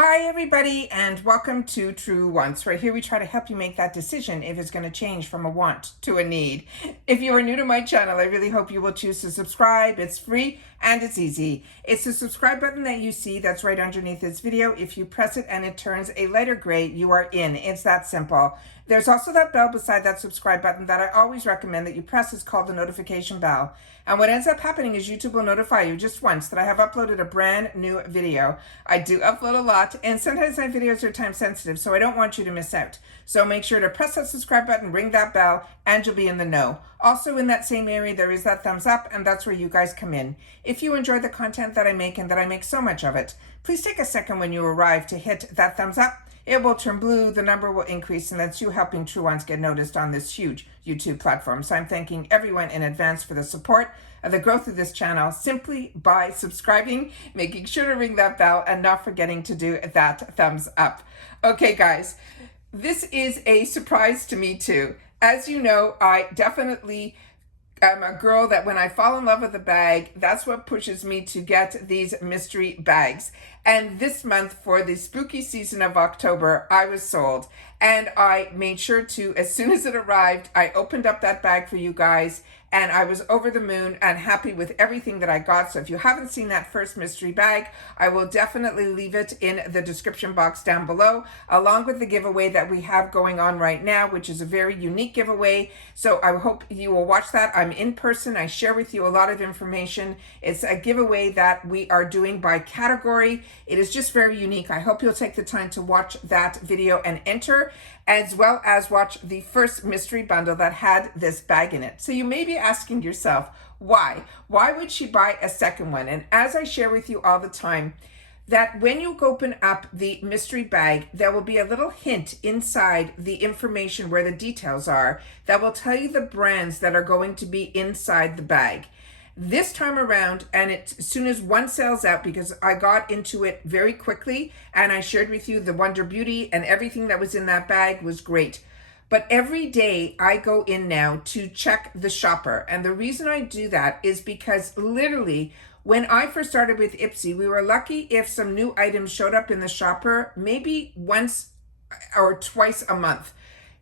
Hi everybody, and welcome to True Wants. Right here we try to help you make that decision if it's going to change from a want to a need. If you are new to my channel, I really hope you will choose to subscribe. It's free and it's easy. It's the subscribe button that you see that's right underneath this video. If you press it and it turns a lighter gray, you are in. It's that simple. There's also that bell beside that subscribe button that I always recommend that you press. It's called the notification bell. And what ends up happening is YouTube will notify you just once that I have uploaded a brand new video. I do upload a lot, and sometimes my videos are time sensitive, so I don't want you to miss out. So make sure to press that subscribe button, ring that bell, and you'll be in the know. Also in that same area, there is that thumbs up, and that's where you guys come in. If you enjoy the content that I make, and that I make so much of it, please take a second when you arrive to hit that thumbs up. It will turn blue, the number will increase, and that's you helping True Ones get noticed on this huge YouTube platform. So I'm thanking everyone in advance for the support of the growth of this channel simply by subscribing, making sure to ring that bell, and not forgetting to do that thumbs up. Okay, guys, this is a surprise to me too. As you know, I definitely I'm a girl that when I fall in love with a bag, that's what pushes me to get these mystery bags. And this month, for the spooky season of October, I was sold. And I made sure to, as soon as it arrived, I opened up that bag for you guys. And I was over the moon and happy with everything that I got. So if you haven't seen that first mystery bag, I will definitely leave it in the description box down below, along with the giveaway that we have going on right now, which is a very unique giveaway. So I hope you will watch that. I'm in person. I share with you a lot of information. It's a giveaway that we are doing by category. It is just very unique. I hope you'll take the time to watch that video and enter, as well as watch the first mystery bundle that had this bag in it. So you may be asking yourself, why? Why would she buy a second one? And as I share with you all the time, that when you open up the mystery bag, there will be a little hint inside the information where the details are that will tell you the brands that are going to be inside the bag. This time around, and as soon as one sells out, because I got into it very quickly and I shared with you the Wonder Beauty and everything that was in that bag was great. But every day I go in now to check the shopper. And the reason I do that is because literally when I first started with IPSY, we were lucky if some new items showed up in the shopper, maybe once or twice a month.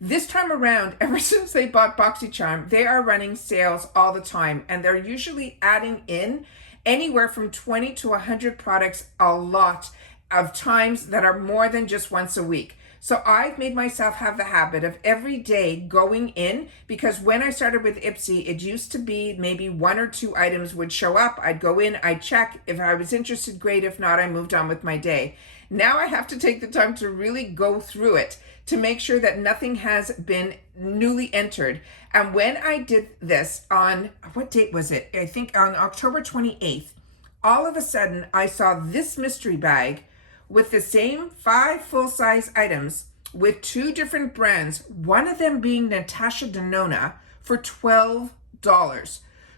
This time around, ever since they bought BoxyCharm, they are running sales all the time, and they're usually adding in anywhere from 20 to 100 products a lot of times that are more than just once a week. So I've made myself have the habit of every day going in, because when I started with IPSY, it used to be maybe one or two items would show up. I'd go in, I'd check. If I was interested, great. If not, I moved on with my day. Now I have to take the time to really go through it to make sure that nothing has been newly entered. And when I did this on, what date was it? I think on October 28th, all of a sudden I saw this mystery bag with the same 5 full-size items with 2 different brands, one of them being NATASHA DENONA for $12.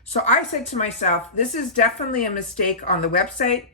So I said to myself, this is definitely a mistake on the website.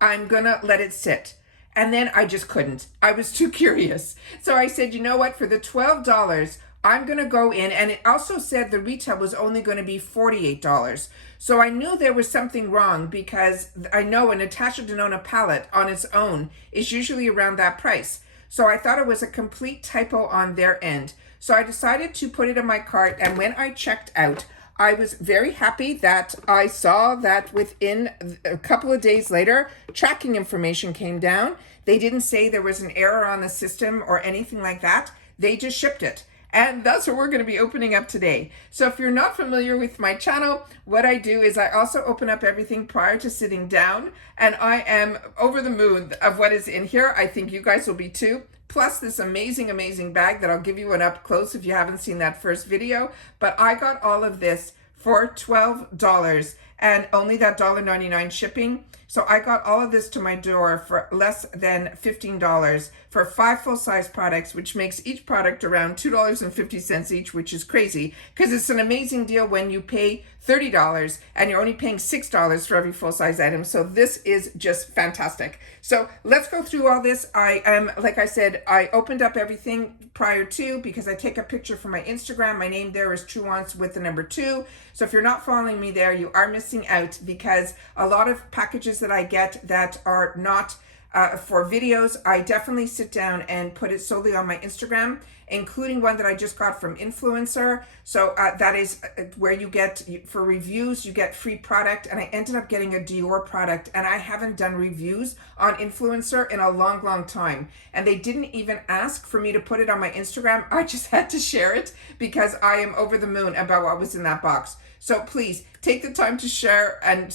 I'm gonna let it sit. And then I just couldn't. I was too curious. So I said, you know what, for the $12, I'm gonna go in, and it also said the retail was only gonna be $48. So I knew there was something wrong, because I know a NATASHA DENONA palette on its own is usually around that price. So I thought it was a complete typo on their end. So I decided to put it in my cart, and when I checked out, I was very happy that I saw that within a couple of days later, tracking information came down. They didn't say there was an error on the system or anything like that. They just shipped it. And that's what we're going to be opening up today. So if you're not familiar with my channel, what I do is I also open up everything prior to sitting down. And I am over the moon of what is in here. I think you guys will be too. Plus this amazing bag that I'll give you an up close if you haven't seen that first video. But I got all of this for $12 and only that $1.99 shipping. So I got all of this to my door for less than $15 for 5 full-size products, which makes each product around $2.50 each, which is crazy because it's an amazing deal when you pay $30 and you're only paying $6 for every full-size item. So this is just fantastic. So let's go through all this. I am, like I said, I opened up everything prior to, because I take a picture for my Instagram. My name there is True Wants with the number 2. So if you're not following me there, you are missing out, because a lot of packages that I get that are not for videos, I definitely sit down and put it solely on my Instagram, including one that I just got from Influencer. So that is where you get, for reviews, you get free product. And I ended up getting a Dior product, and I haven't done reviews on Influencer in a long, long time. And they didn't even ask for me to put it on my Instagram. I just had to share it because I am over the moon about what was in that box. So please take the time to share and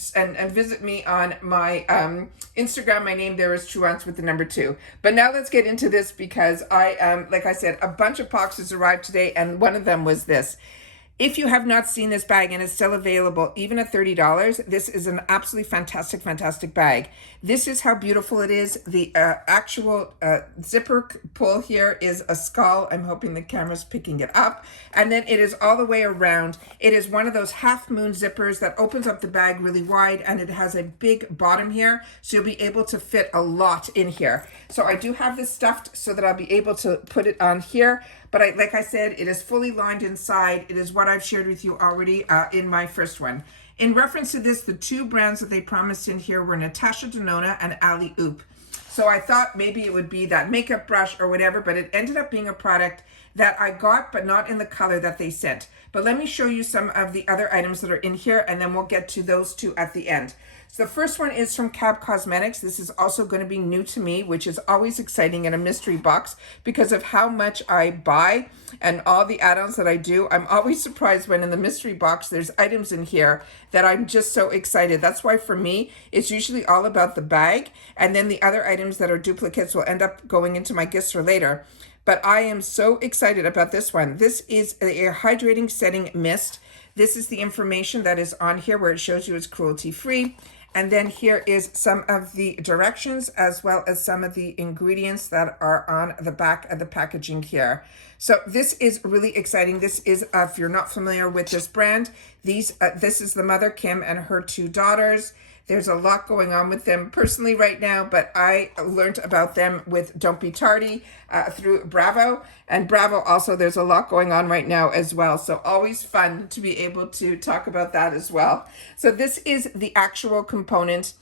visit me on my Instagram. My name there is Truance with the number 2. But now let's get into this, because like I said, a bunch of boxes arrived today, and one of them was this. If you have not seen this bag and it's still available, even at $30, this is an absolutely fantastic, fantastic bag. This is how beautiful it is. The actual zipper pull here is a skull. I'm hoping the camera's picking it up. And then it is all the way around. It is one of those half moon zippers that opens up the bag really wide, and it has a big bottom here, so you'll be able to fit a lot in here. So I do have this stuffed so that I'll be able to put it on here. But like I said, it is fully lined inside. It is what I've shared with you already in my first one. In reference to this, the 2 brands that they promised in here were NATASHA, DENONA, and Alley Oop. So I thought maybe it would be that makeup brush or whatever, but it ended up being a product that I got, but not in the color that they sent. But let me show you some of the other items that are in here, and then we'll get to those 2 at the end. So the first one is from Cab Cosmetics. This is also going to be new to me, which is always exciting in a mystery box because of how much I buy and all the add-ons that I do. I'm always surprised when in the mystery box there's items in here that I'm just so excited. That's why for me, it's usually all about the bag, and then the other items that are duplicates will end up going into my gifts for later. But I am so excited about this one. This is a hydrating setting mist. This is the information that is on here where it shows you it's cruelty-free. And then here is some of the directions as well as some of the ingredients that are on the back of the packaging here. So this is really exciting. This is, if you're not familiar with this brand, this is the mother, Kim, and her 2 daughters. There's a lot going on with them personally right now, but I learned about them with Don't Be Tardy through Bravo. And Bravo also, there's a lot going on right now as well. So always fun to be able to talk about that as well. So this is the actual component.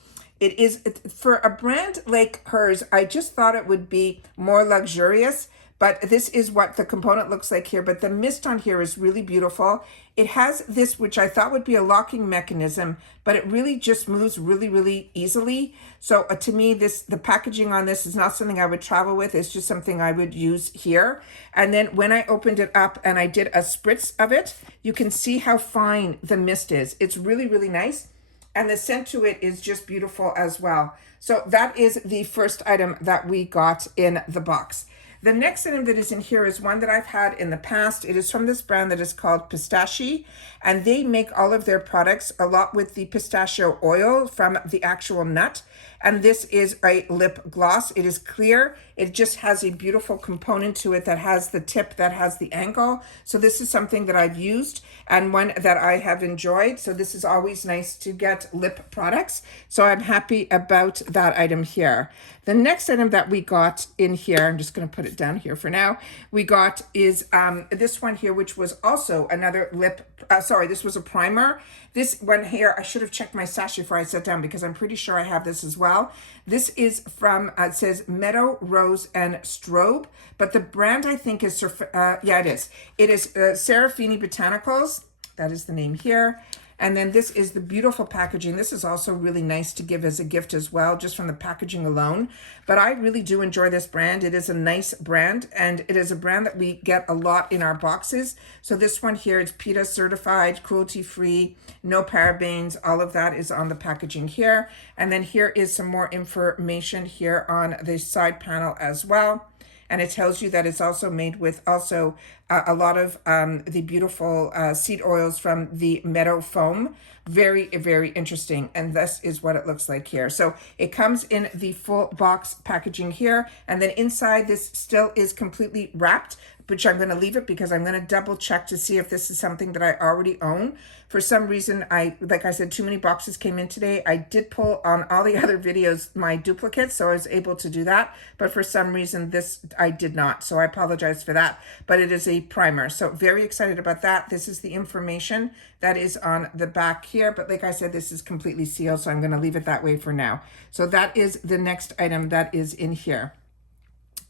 It is, for a brand like hers, I just thought it would be more luxurious. But this is what the component looks like here. But the mist on here is really beautiful. It has this, which I thought would be a locking mechanism, but it really just moves really, really easily. So to me, the packaging on this is not something I would travel with. It's just something I would use here. And then when I opened it up and I did a spritz of it, you can see how fine the mist is. It's really, really nice. And the scent to it is just beautiful as well. So that is the first item that we got in the box. The next item that is in here is one that I've had in the past. It is from this brand that is called Pistachio, and they make all of their products a lot with the pistachio oil from the actual nut. And this is a lip gloss. It is clear. It just has a beautiful component to it that has the tip that has the angle. So this is something that I've used and one that I have enjoyed. So this is always nice to get lip products. So I'm happy about that item here. The next item that we got in here, I'm just going to put it down here for now, we got is this one here, which was also another lip, this was a primer. This one here, I should have checked my sachet before I sat down because I'm pretty sure I have this as well. This is from, it says Meadow, Rose, and Strobe, but the brand I think is, yeah, it is. It is Serafini Botanicals. That is the name here. And then this is the beautiful packaging. This is also really nice to give as a gift as well, just from the packaging alone. But I really do enjoy this brand. It is a nice brand, and it is a brand that we get a lot in our boxes. So this one here, it's PETA certified, cruelty-free, no parabens. All of that is on the packaging here. And then here is some more information here on the side panel as well. And it tells you that it's also made with also a lot of the beautiful seed oils from the Meadow Foam. Very, very interesting. And this is what it looks like here. So it comes in the full box packaging here. And then inside this still is completely wrapped, which I'm going to leave it because I'm going to double check to see if this is something that I already own. For some reason, like I said, too many boxes came in today. I did pull on all the other videos my duplicates, so I was able to do that. But for some reason, this I did not. So I apologize for that. But it is a primer. So very excited about that. This is the information that is on the back here. But like I said, this is completely sealed, so I'm going to leave it that way for now. So that is the next item that is in here.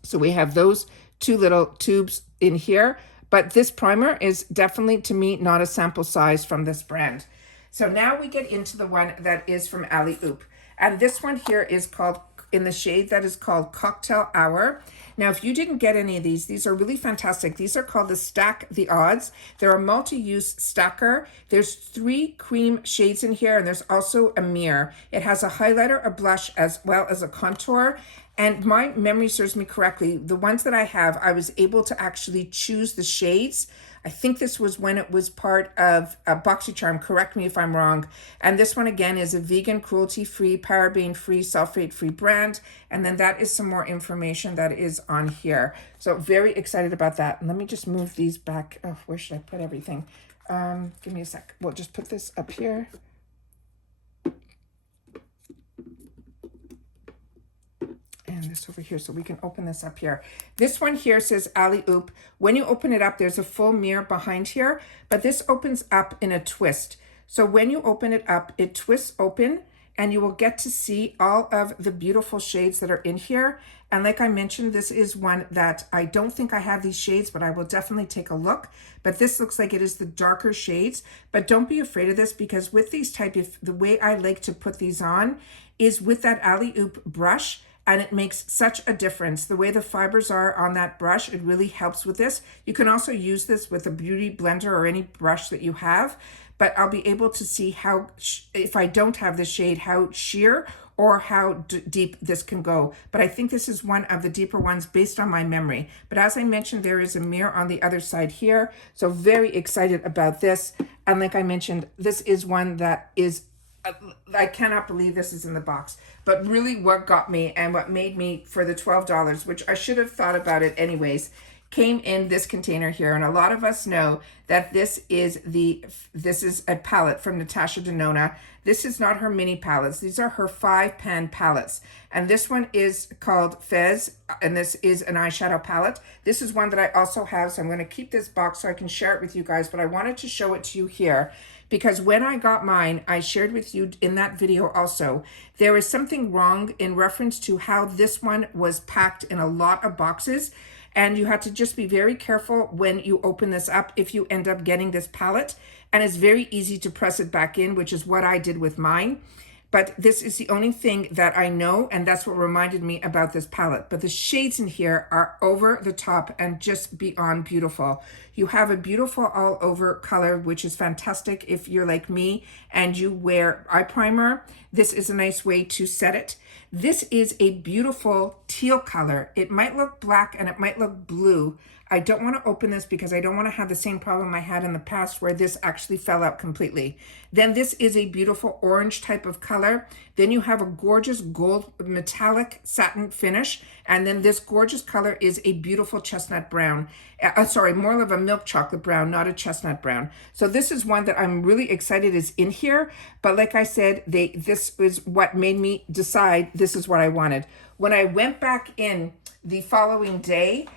So we have those two little tubes in here. But this primer is definitely, to me, not a sample size from this brand. So now we get into the one that is from Alley-Oop. And this one here is called, in the shade that is called Cocktail Hour. Now, if you didn't get any of these are really fantastic. These are called the Stack the Odds. They're a multi-use stacker. There's 3 cream shades in here, and there's also a mirror. It has a highlighter, a blush, as well as a contour. And my memory serves me correctly. The ones that I have, I was able to actually choose the shades. I think this was when it was part of a BoxyCharm, correct me if I'm wrong. And this one again is a vegan, cruelty-free, paraben-free, sulfate-free brand. And then that is some more information that is on here. So very excited about that. And let me just move these back. Oh, where should I put everything? Give me a sec. We'll just put this up here. And this over here, so we can open this up here. This one here says Alley-Oop. When you open it up, there's a full mirror behind here, but this opens up in a twist. So when you open it up, it twists open, and you will get to see all of the beautiful shades that are in here. And like I mentioned, this is one that I don't think I have these shades, but I will definitely take a look. But this looks like it is the darker shades. But don't be afraid of this, because with these type, if the way I like to put these on is with that Alley-Oop brush. And it makes such a difference. The way the fibers are on that brush, it really helps with this. You can also use this with a beauty blender or any brush that you have, but I'll be able to see how, if I don't have the shade, how sheer or how deep this can go. But I think this is one of the deeper ones based on my memory. But as I mentioned, there is a mirror on the other side here. So very excited about this. And like I mentioned, this is one that is, I cannot believe this is in the box. But really what got me and what made me for the $12, which I should have thought about it anyways, came in this container here. And a lot of us know that this is a palette from NATASHA DENONA. This is not her mini palettes. These are her 5-pan palettes. And this one is called Fez, and this is an eyeshadow palette. This is one that I also have, so I'm going to keep this box so I can share it with you guys, but I wanted to show it to you here. Because when I got mine, I shared with you in that video also, there is something wrong in reference to how this one was packed in a lot of boxes. And you have to just be very careful when you open this up if you end up getting this palette. And it's very easy to press it back in, which is what I did with mine. But this is the only thing that I know, and that's what reminded me about this palette. But the shades in here are over the top and just beyond beautiful. You have a beautiful all over color, which is fantastic if you're like me and you wear eye primer. This is a nice way to set it. This is a beautiful teal color. It might look black and it might look blue. I don't want to open this because I don't want to have the same problem I had in the past where this actually fell out completely. Then this is a beautiful orange type of color. Then you have a gorgeous gold metallic satin finish. And then this gorgeous color is a beautiful chestnut brown. Sorry, more of a milk chocolate brown, not a chestnut brown. So this is one that I'm really excited is in here. But like I said, this is what made me decide this is what I wanted. When I went back in the following day,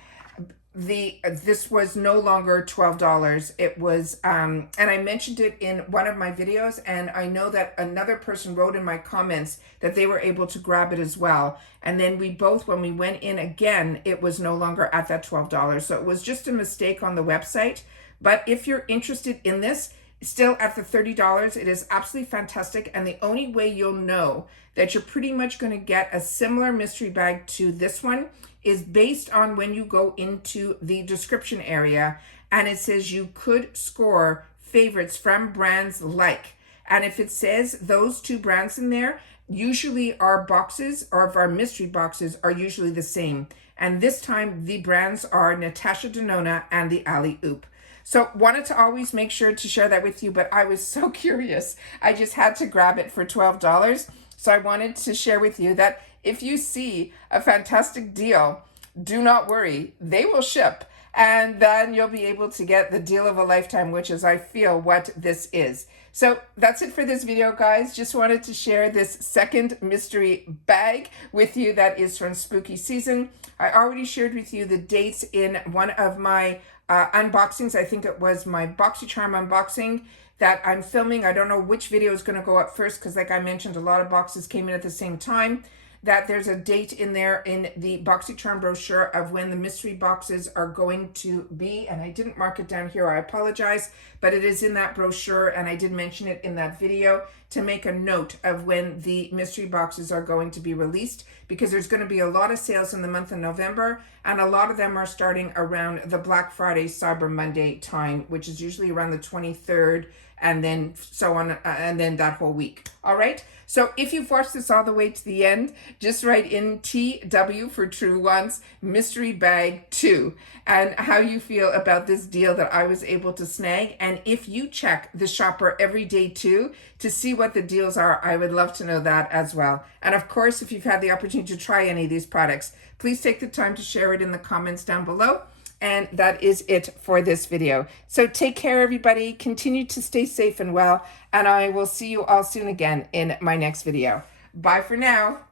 this was no longer $12. It was and I mentioned it in one of my videos, and I know that another person wrote in my comments that they were able to grab it as well. And then we both, when we went in again, it was no longer at that $12. So it was just a mistake on the website. But if you're interested in this, still at the $30, it is absolutely fantastic. And the only way you'll know that you're pretty much going to get a similar mystery bag to this one is based on when you go into the description area and it says you could score favorites from brands like. And if it says those two brands in there, usually our boxes or our mystery boxes are usually the same. And this time the brands are NATASHA DENONA and the Alley-Oop. So wanted to always make sure to share that with you, but I was so curious. I just had to grab it for $12. So I wanted to share with you that if you see a fantastic deal, do not worry, they will ship. and then you'll be able to get the deal of a lifetime, which is, I feel, what this is. So that's it for this video, guys. Just wanted to share this second mystery bag with you that is from spooky season. I already shared with you the dates in one of my unboxings. I think it was my BoxyCharm unboxing that I'm filming. I don't know which video is going to go up first because, like I mentioned, a lot of boxes came in at the same time. That there's a date in there in the BoxyCharm brochure of when the mystery boxes are going to be, and I didn't mark it down here, I apologize, but it is in that brochure, and I did mention it in that video to make a note of when the mystery boxes are going to be released, because there's going to be a lot of sales in the month of November, and a lot of them are starting around the Black Friday, Cyber Monday time, which is usually around the 23rd, and then so on, and then that whole week. All right. So if you've watched this all the way to the end, just write in TW for True Ones Mystery Bag 2 and how you feel about this deal that I was able to snag. And if you check the shopper every day too to see what the deals are, I would love to know that as well. And of course, if you've had the opportunity to try any of these products, please take the time to share it in the comments down below. And that is it for this video. So take care, everybody. Continue to stay safe and well. And I will see you all soon again in my next video. Bye for now.